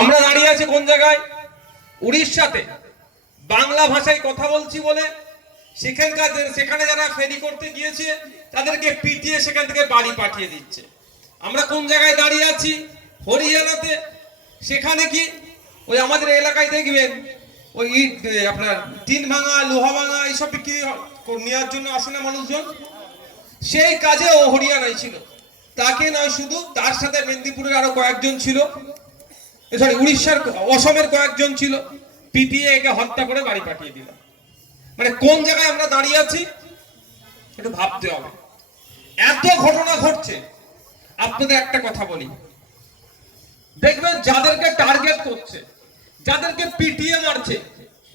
আমরা দাঁড়িয়ে আছি কোন জায়গায়? উড়িষ্যাতে। বাংলা ভাষায় কথা বলছি বলে সেখানে যারা ফেরি করতে গিয়েছে তাদেরকে পিটিয়ে সেখান থেকে বাড়ি পাঠিয়ে দিচ্ছে। আমরা কোন জায়গায় দাঁড়িয়ে আছি? হরিয়ানাতে। সেখানে কি ওই আমাদের এলাকায় দেখবেন ওই ইট আপনার টিন ভাঙা, লোহা ভাঙা এইসব বিক্রি নেওয়ার জন্য আসে না মানুষজন। সেই কাজে ও হরিয়ানায় ছিল। তাকে নয় শুধু, তার সাথে মেদিনীপুরের আরো কয়েকজন ছিল, সরি উড়িষ্যার অসমের কয়েকজন ছিল। পিটিয়ে একে হত্যা করে বাড়ি পাঠিয়ে দিল। মানে কোন জায়গায় আমরা দাঁড়িয়ে আছি একটু ভাবতে হবে। এত ঘটনা ঘটছে। আপনাদের একটা কথা বলি, দেখবেন যাদেরকে টার্গেট করছে, যাদেরকে পিটিয়ে মারছে,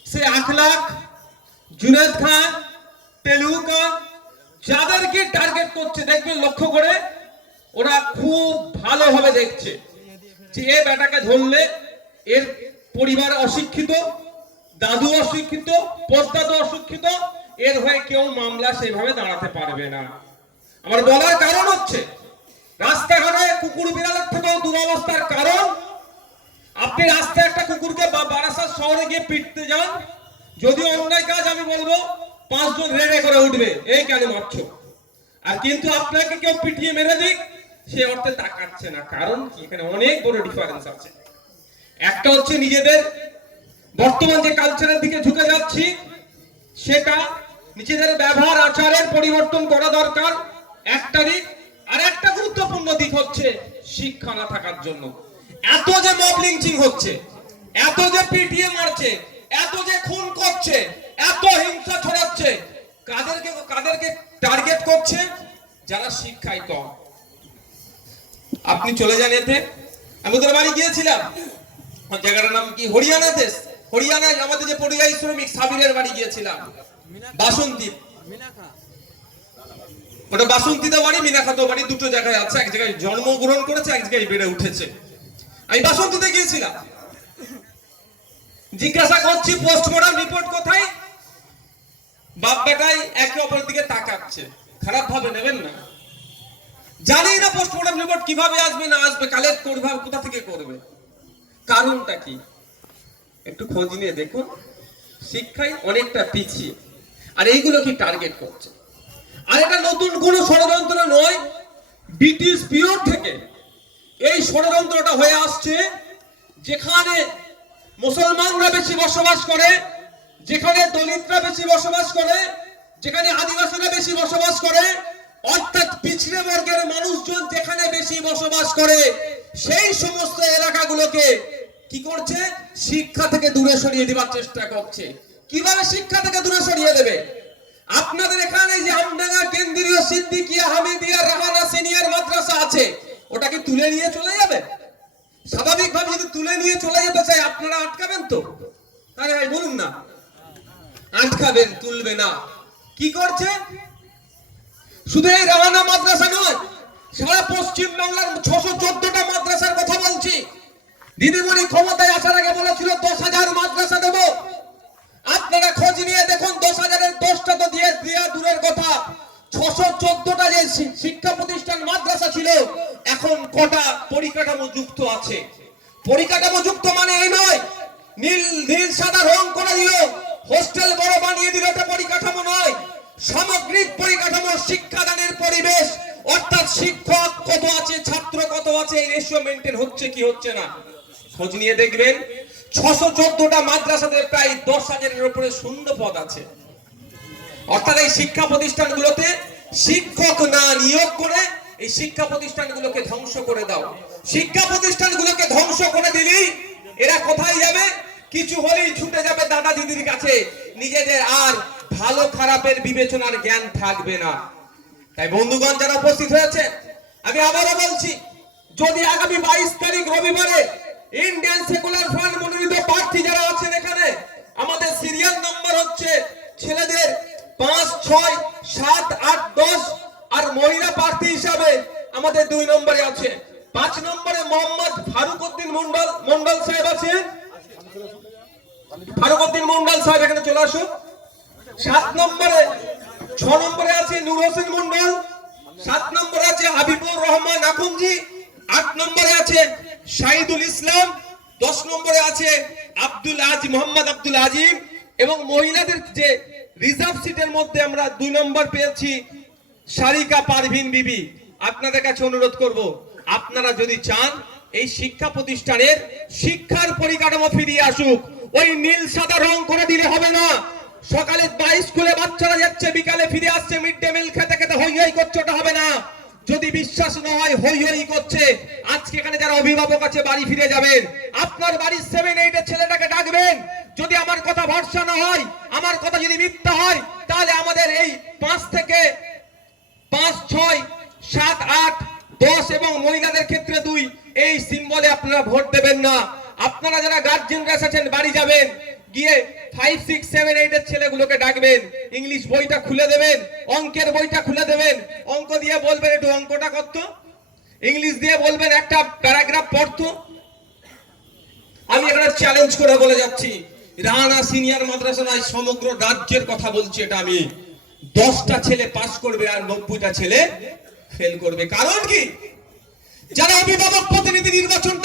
সে আখলাক, জুনেদ খান, তেলুগু খান, যাদেরকে টার্গেট করছে দেখবেন লক্ষ্য করে ওরা খুব ভালোভাবে দেখছে যে এ বেটাকে ধরলে এর পরিবার অশিক্ষিত, দাদু অশিক্ষিত, পরদাদু অশিক্ষিত, এর হয়ে কেউ মামলা সেইভাবে দাঁড়াতে পারবে না। আমার বলার কারণ হচ্ছে রাস্তাঘাটে কুকুর বিড়ালের থেকেও দুরবস্থার কারণ আপনি রাস্তায় একটা কুকুরকে বারাসাত শহরে গিয়ে পিটতে যান, যদি অন্যায় কাজ আমি বলবো 5 জন রেড়ে করে উঠবে, এই কেন মারছো। আর কিন্তু আপনাকে কেউ পিটিয়ে মেরে দিক সে অর্থে তাকাচ্ছে না। কারণ কি? এখানে অনেক বড় ডিফারেন্স আছে। একটা হচ্ছে নিজেদের বর্তমান যে কালচারের দিকে ঝুঁকে যাচ্ছি সেটা, নিজেদের ব্যবহার আচারের পরিবর্তন করা দরকার একটা দিক। আর একটা গুরুত্বপূর্ণ দিক হচ্ছে শিক্ষা না থাকার জন্য এত যে মব লিঞ্চিং হচ্ছে, এত যে পিটিয়ে মারছে, এত যে খুন করছে, এত হিংসা ছড়াচ্ছে, কাদেরকে টার্গেট করছে? যারা শিক্ষায় কম। আপনি চলে যান এতে। আমি ওদের বাড়ি গিয়েছিলাম, জায়গাটার নাম কি? হরিয়ানাতে। হরিয়ানায় আমাদের যে পরিযায়ী শ্রমিক সাবিরের বাড়ি গিয়েছিলাম, বাসন্তী। ওটা বাসন্তীতে বাড়ি, মিনাখাতো বাড়ি, দুটো জায়গায় আছে। এক জায়গায় জন্মগ্রহণ করেছে, এক জায়গায় বেড়ে উঠেছে। আমি বাসন্তীতে গিয়েছিলাম, জিজ্ঞাসা করছি পোস্টমর্টম রিপোর্ট কোথায়। বাপ বেটাই একে অপরের দিকে তাকাচ্ছে। খারাপ ভাবে নেবেন না, জানি না পোস্টমর্টম রিপোর্ট কিভাবে আসবে না আসবে, কালেক্ট করবে, কোথা থেকে করবে, কারণটা কি একটু খোঁজ নিয়ে দেখুন। শিক্ষায় অনেকটা পিছিয়ে, আর এইগুলো কি টার্গেট করছে। আর এটা নতুন কোনো ষড়যন্ত্র নয়, ব্রিটিশ পিরিয়ড থেকে এই ষড়যন্ত্রটা হয়ে আসছে। যেখানে মুসলমানরা বেশি বসবাস করে, যেখানে দলিতরা বেশি বসবাস করে, যেখানে আদিবাসীরা বেশি বসবাস করে, অর্থাৎ পিছড়ে বর্গের মানুষজন যেখানে বেশি বসবাস করে, সেই সমস্ত এলাকাগুলোকে কি করছে? শিক্ষা থেকে দূরে সরিয়ে দেওয়ার চেষ্টা করছে। কিভাবে শিক্ষা থেকে দূরে সরিয়ে দেবে? আপনাদের এখানে যে আমডাঙ্গা কেন্দ্রীয় সিদ্দিকিয়া হামিদিয়া রাহানা সিনিয়র মাদ্রাসা আছে, ওটা কি তুলে নিয়ে চলে যাবে? স্বাভাবিকভাবে যদি তুলে নিয়ে চলে যেতে চাই আপনারা আটকাবেন তো? আরে ভাই বলুন না, আটকাবেন, তুলবে না। কি করছে? শুধু এই রাহানা মাদ্রাসা নয়, সারা পশ্চিম বাংলার 614টা মাদ্রাসার কথা বলছি। দিদিমণি ক্ষমতায় আসার আগে বলেছিল 10,000 মাদ্রাসা দেব। আপনারা খোঁজ নিয়ে দেখুন, 10,000-এর 10টা তো দিয়ে দূরের কথা, 614টা যে শিক্ষা প্রতিষ্ঠান মাদ্রাসা ছিল, এখন কটা পরিকাঠামো যুক্ত আছে। পরিকাঠামো যুক্ত মানে এই নয় নীল সাদা রং করে দিল, হোস্টেল বড় বানিয়ে দিল, এটা পরিকাঠামো নয়। সামগ্রিক পরিকাঠামো, শিক্ষাদানের পরিবেশ, অর্থাৎ শিক্ষক কত আছে, ছাত্র কত আছে, এই রেশিও মেইনটেইন হচ্ছে কি হচ্ছে না খোঁজ নিয়ে দেখবেন। 614টা মাদ্রাসাতে প্রায় 10,000-এর উপরে শূন্য পদ আছে। অর্থাৎ এই শিক্ষা প্রতিষ্ঠানগুলোতে শিক্ষক না নিয়োগ করে এই শিক্ষা প্রতিষ্ঠানগুলোকে ধ্বংস করে দাও। শিক্ষা প্রতিষ্ঠানগুলোকে ধ্বংস করে দিলেই এরা কোথায় যাবে? কিছু হলেই ছুটে যাবে দাদা দিদির কাছে। নিজেদের আর ভালো খারাপের বিবেচনার জ্ঞান থাকবে না। তাই বন্ধুগণ যারা উপস্থিত হয়েছে, আমি আবারও বলছি, যদি আগামী 22 তারিখ রবিবারে ইন্ডিয়ান সেকুলার ফ্রন্ট মনোনীত প্রার্থী যারা আছেন এখানে, আমাদের সিরিয়াল নাম্বার হচ্ছে ছেলেদের 5, 6, 7, 8, 10, আর মহিলা প্রার্থী হিসাবে আমাদের 2 নম্বরে আছে। 5 নম্বরে মোহাম্মদ ফারুকউদ্দিন মন্ডল সাহেব আছেন। ফারুকউদ্দিন মন্ডল সাহেব এখানে চলে আসুন। 7 নম্বরে 6 নম্বরে আছে নূর হোসেন মন্ডল, 7 নম্বরে আছে হাবিবুর রহমান আকুঞ্জি, 8 নম্বরে আছে শাহিদুল ইসলাম, 10 নম্বরে আছে মোহাম্মদ আব্দুল আজিম, এবং মহিলাদের যে রিজার্ভ সিটের মধ্যে আমরা 2 নম্বর পেয়েছি সারিকা পারভিন বিবি। আপনাদের কাছে অনুরোধ করব, আপনারা যদি চান এই শিক্ষা প্রতিষ্ঠানের শিক্ষার পরিকাঠামো ফিরিয়ে আসুক, ওই নীল সাদা রং করে দিলে হবে না। সকালে স্কুলে বাচ্চারা যাচ্ছে, বিকালে ফিরে আসছে, মিড ডে মিল খেতে খেতে হই হই করছে, ওটা হবে না। যদি বিশ্বাস না হয় হই হই করছে, আজকে এখানে যারা অভিভাবক আছে বাড়ি ফিরে যাবেন, আপনার বাড়ির 7-8 এর ছেলেটাকে ডাকবেন। যদি আমার কথা ভরসা না হয়, আমার কথা যদি মিথ্যা হয়, তাহলে আমাদের এই 5 থেকে 5, 6, 7, 8, 10 এবং মহিলাদের ক্ষেত্রে 2 এই সিম্বলে আপনারা ভোট দেবেন না। আপনারা যারা গার্জিয়ানরা এসেছেন বাড়ি যাবেন, গিয়ে 5, 6, 7, 8 এর ছেলেগুলোকে ডাকবেন, ইংলিশ বইটা খুলে দেবেন, অঙ্কের বইটা খুলে দেবেন, অঙ্ক দিয়ে বলবেন একটু অঙ্কটা করতো, ইংলিশ দিয়ে বলবেন একটা প্যারাগ্রাফ পড়তো। আমি এখানে চ্যালেঞ্জ করে বলে যাচ্ছি, রানা সিনিয়র মাদ্রাসা নয়, সমগ্র রাজ্যের কথা বলছি, এটা আমি 10টা ছেলে পাস করবে আর 90টা ছেলে ফেল করবে। কারণ কি? যারা অভিভাবক প্রতিনিধি নির্বাচনটা